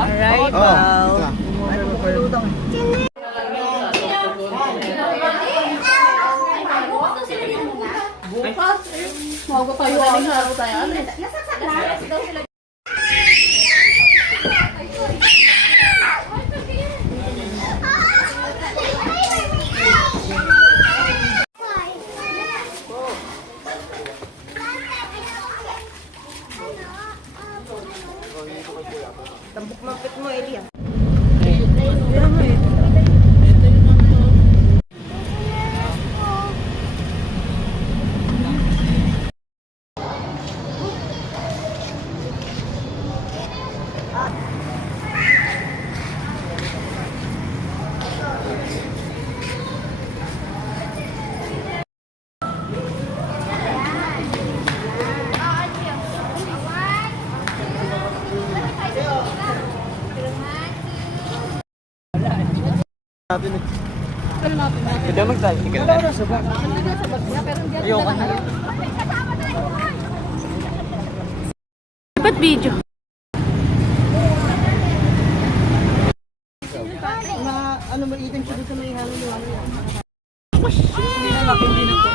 Alright, wow. Bukas eh. Mago tayo. Mago tayo. Tambok mapit mo, Elia. Hindi magtayo. Ayoko na. Dapat video. Ano mo itim siya dito may halo yung ano yan. Hindi na to.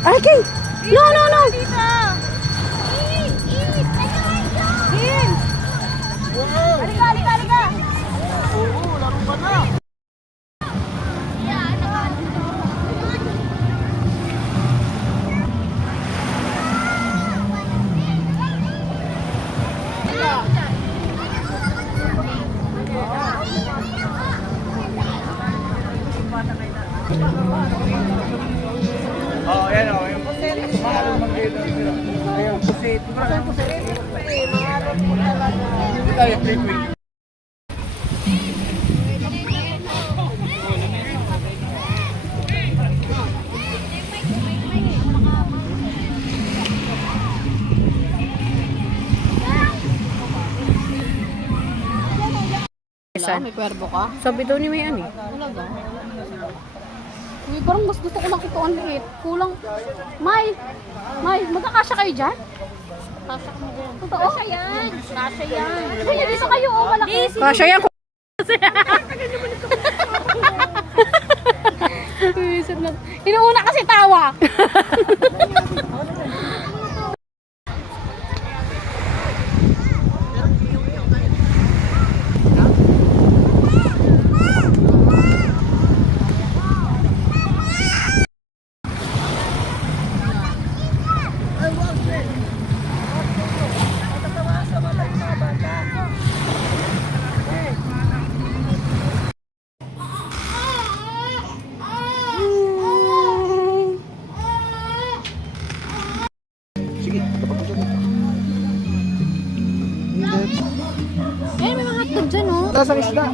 Okay. No, no, no. Oh, yan o. Yung mahal mag-dito sila. Ayun, pusit. Maraming pusit. Hindi tayo, quick. May kwerbo ka? Sabi daw ni may ani. Talaga? Uy, parang mas gusto ko makita ang liit. Kulang. May, magkakasya kayo dyan? Kasya mo dyan. Totoo? Kasya yan. Kasya yan. Kaya dito kayo, oh, malaki. Kasya yan. Inuuna kasi tawa. Eh, may mga hotdog dyan, oh. Taas ang isda.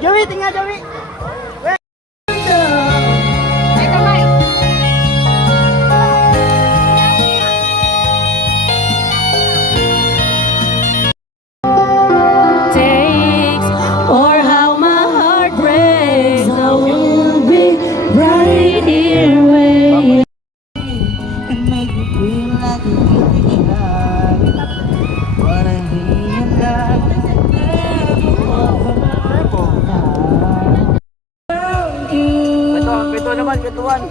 Joey, tingnan Joey. Ito, Mai. Takes or how my heart breaks, I will be right here waiting. And make me feel like a baby child. Wanna be alive. Ito naman, kituan.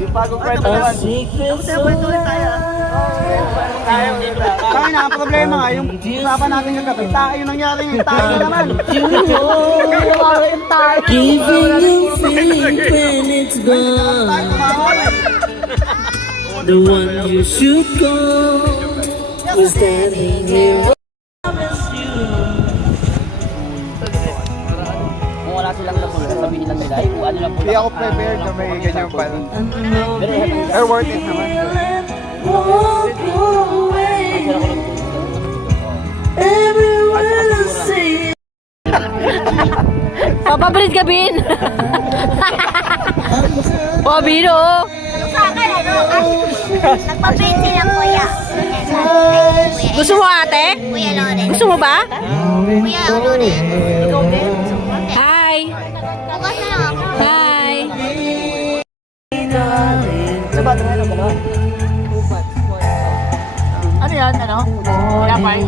Yung bagong kwento naman. Tayo na, ang problema nga, yung usapan natin kagabi, tayo yung nangyari yung tayo na naman. Giving you faith when it's gone. The one you should go was standing here. Kung wala silang nasulat, sabihin lang nila, kung ano lang po. Hindi ako prepared na may ganyan pala. Pero worth it naman. Walk away. Everyone I see. Papabrid ka, Bin. Pabino. Sa akin, nagpa-paint silang kuya. Gusto mo, ate? Kuya Loren. Gusto mo ba? Kuya Loren. Hi. Bukas na lang ako. Hi. Ano yan? Ano? Tinapay?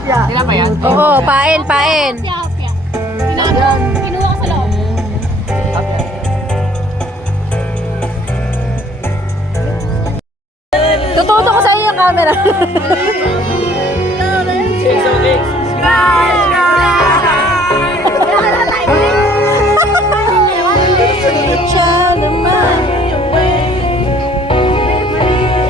Tinapay yan? Oo, pain, pain. Kinuha ko sa loob. Tututo ko sa iyo yung camera. Child of mine away.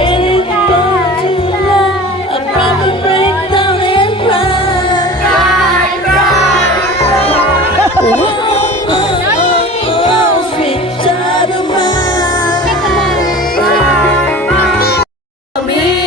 And it's gone too long. I probably break down and cry. Sweet child of mine. We'll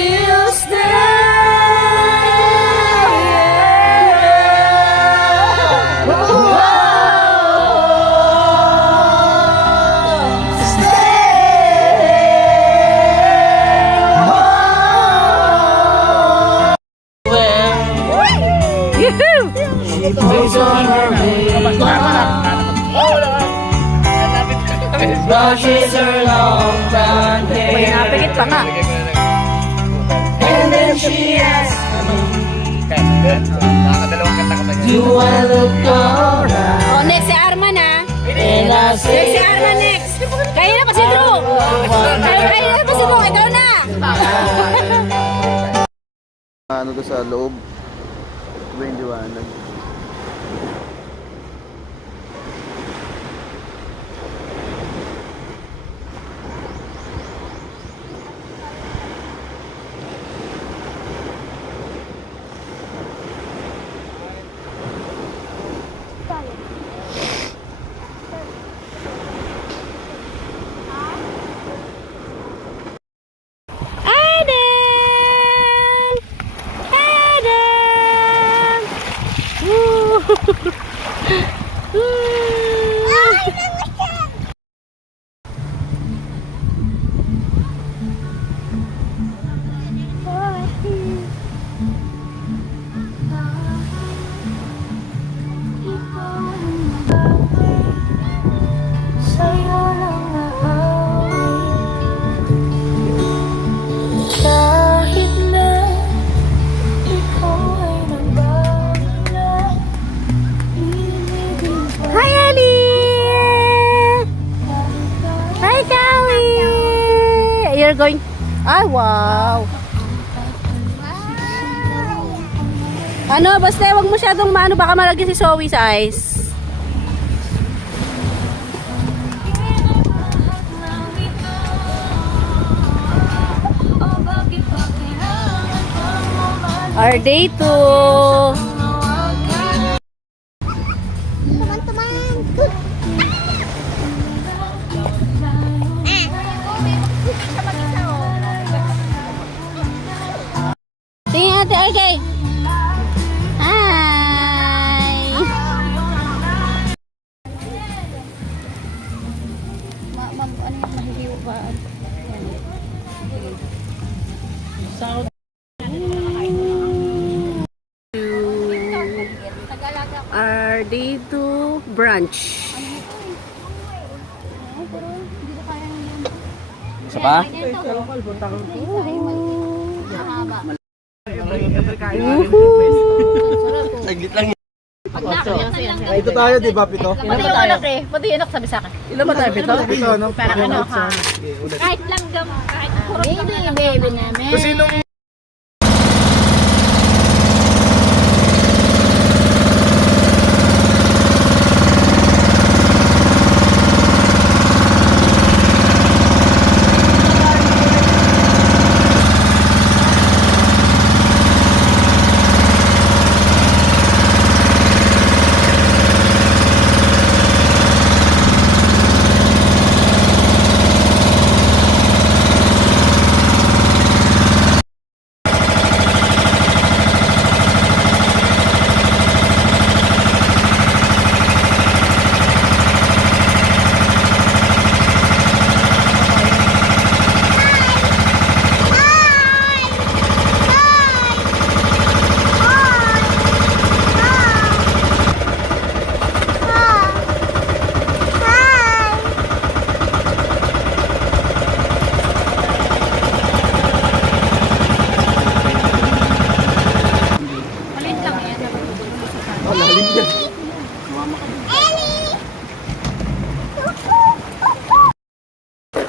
brushes her long brown May hair, napikit pa nga. and then she asked, do I look alright? Oh, next si Arman, ha? And I Next si said, Arman, next. Kaya na pa si Drew. Kaya na pa si Drew. Ikaw na. Ano to sa loob? Iba yung liwanag. Adam! Adam! Woo! Sa'yo lang naawit. Kahit na ikaw ay nagbago na, ibigin pa Hi, Ellie! Hi, Callie! You're going... Ay, wow! Ano, basta huwag masyadong maano, baka malagyan si Zoe sa ice. Our day 2. Tingin Ate RJ. Hi! RD2 branch. Isa pa? Saglit lang yun. Ito tayo, di ba, Pito? Pati yung anak eh. Pati yung anak sabi sa akin. Ilan ba tayo, Pito? Pito, no? Para ano ka. Kahit lang kahit kurot lang baby namin. Kasi nung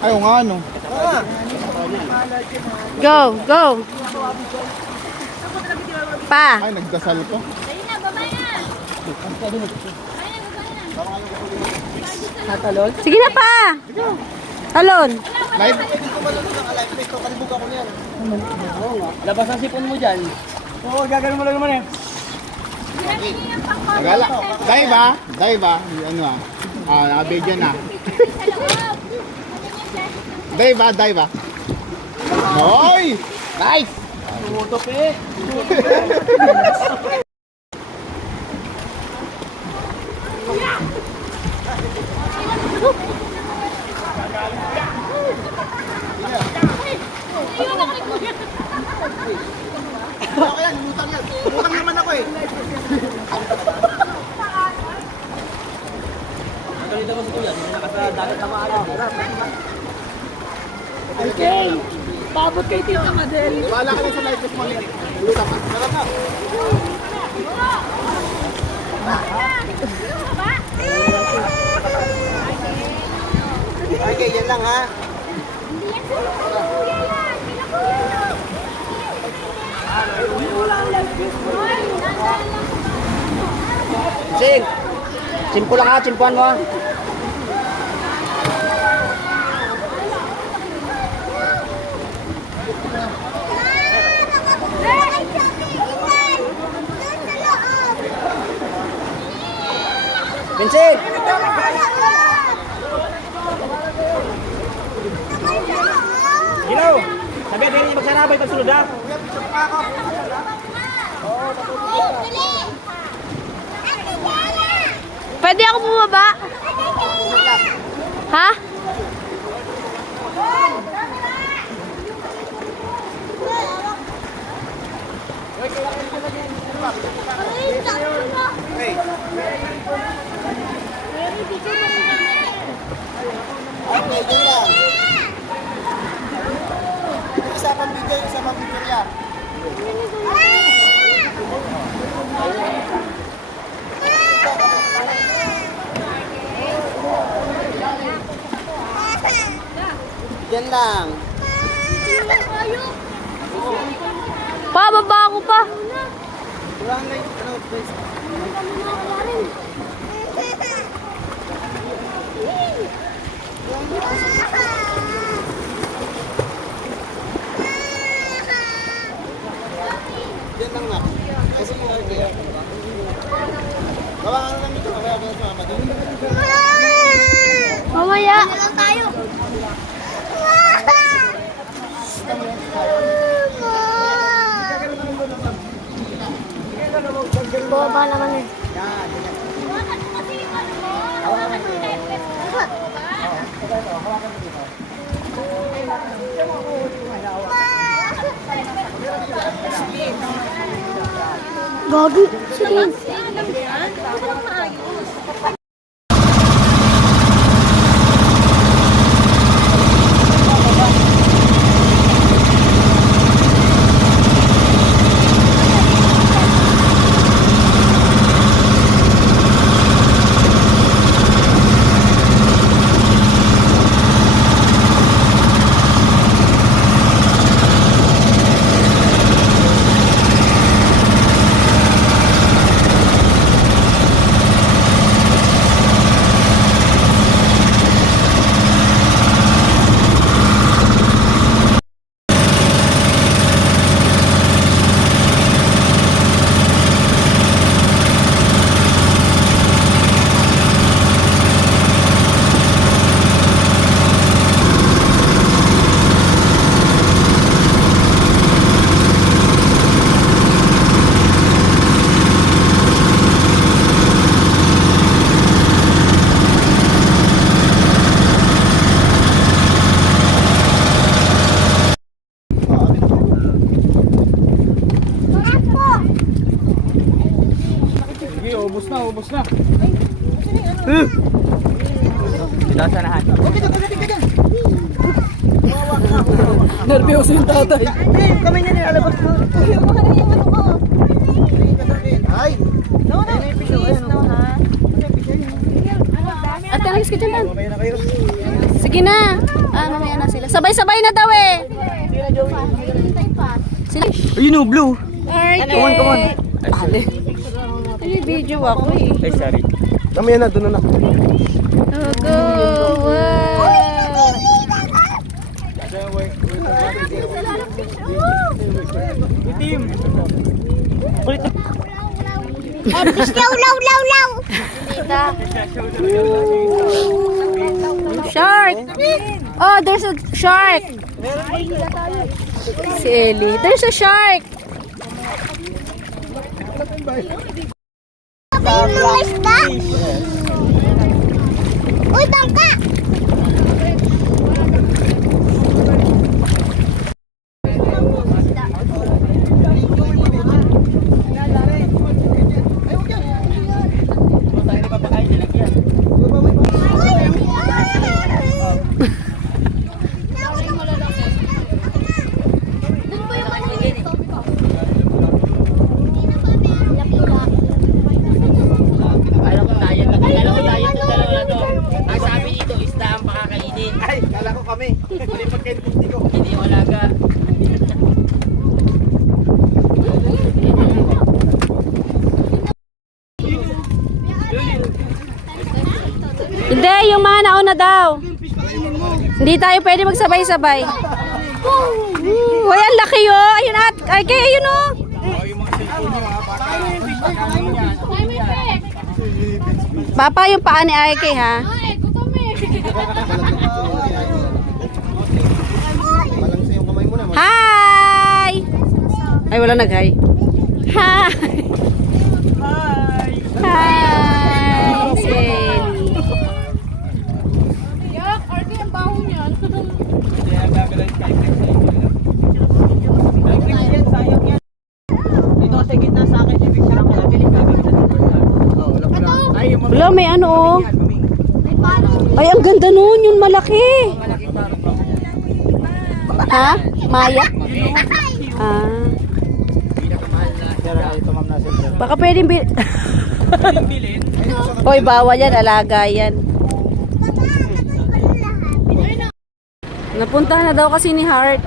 ayaw nga, ano? Go, go. Pa. Ay, nagdasal ko. Sige na pa. Talon. Live? Labas ang sipon mo dyan. Oo, gagawin mo lang naman eh. Gala. Dive, dive, ano naka-video na. Dive, dive. Hoy! Nice! Tumutok eh. Ako yan, lutang yan. Lutang naman ako eh. Nakalita mo sa kuya. Nakasadagat na maalaw. Okay. Pabot kay Tito Madel. Wala ka lang sa live ko maliit. Lutang ka. Sarap na. Okay, yan lang ha. Sing! Simpo lang ha, simpuan mo ha. Vincent! Gilaw! Sabi din niya magsarabay pagsulod ha. Pwede ako bumaba? Ha? Okay, yan lang. Isa pang video niya. Yan lang. Pa, baba ako pa. Wala na yung ano, please. Yan lang na. Kasi mo kaya. Gawa ka lang dito. Mamaya ka sa mama doon. Mamaya. lang tayo. Baba naman eh. Ma! Gagi. Sige. Sige, ubos na, ubos na. Sinasanahan. Nervyoso yung tatay. Kami niya nilalabas mo. Ay! No, please, no, ha? Ate, alis ka dyan lang. Okay na kayo. Sige na. Mamaya na sila. Sabay-sabay na daw eh. Sila. Ayun o, blue. Come on. Ay, video ako eh. Ay, sorry. Kami na, doon na. Go! Wow! Itim. Law. Shark! Oh, there's a shark! Si Ellie. There's a shark! Mga isda. Uy, bangka. Ay, kala ko kami. Malipat kayo puti ko. Hindi yung alaga. Hindi, yung mga nauna daw. Hindi tayo pwede magsabay-sabay. Uy, ang laki oh. Ayun at, kay ayun oh. Papa, yung paa ni Ike ha. Balangsa yung kamay mo na. Hi! Ay, wala nag-hi. Hi! Hi! Si Ellie. Yak, Artie, ang baho niyan. Dito kasi gitna sa akin, yung picture ako nabilis gagawin na dito. Ay, yung Wala, may ano oh. Ay, ang ganda nun. Yung malaki. Ha? Maya? Ah. ito ma'am na sir. Baka pwedeng Bilin. Hoy, bawal yan. Alaga yan. Napunta na daw kasi ni Heart.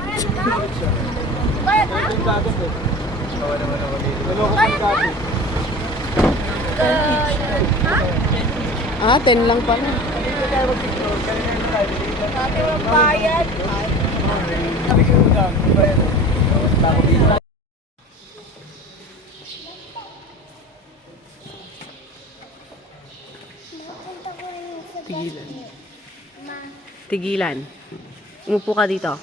Ah, 10 lang pala. Tigilan. Tigilan. Umupo ka dito.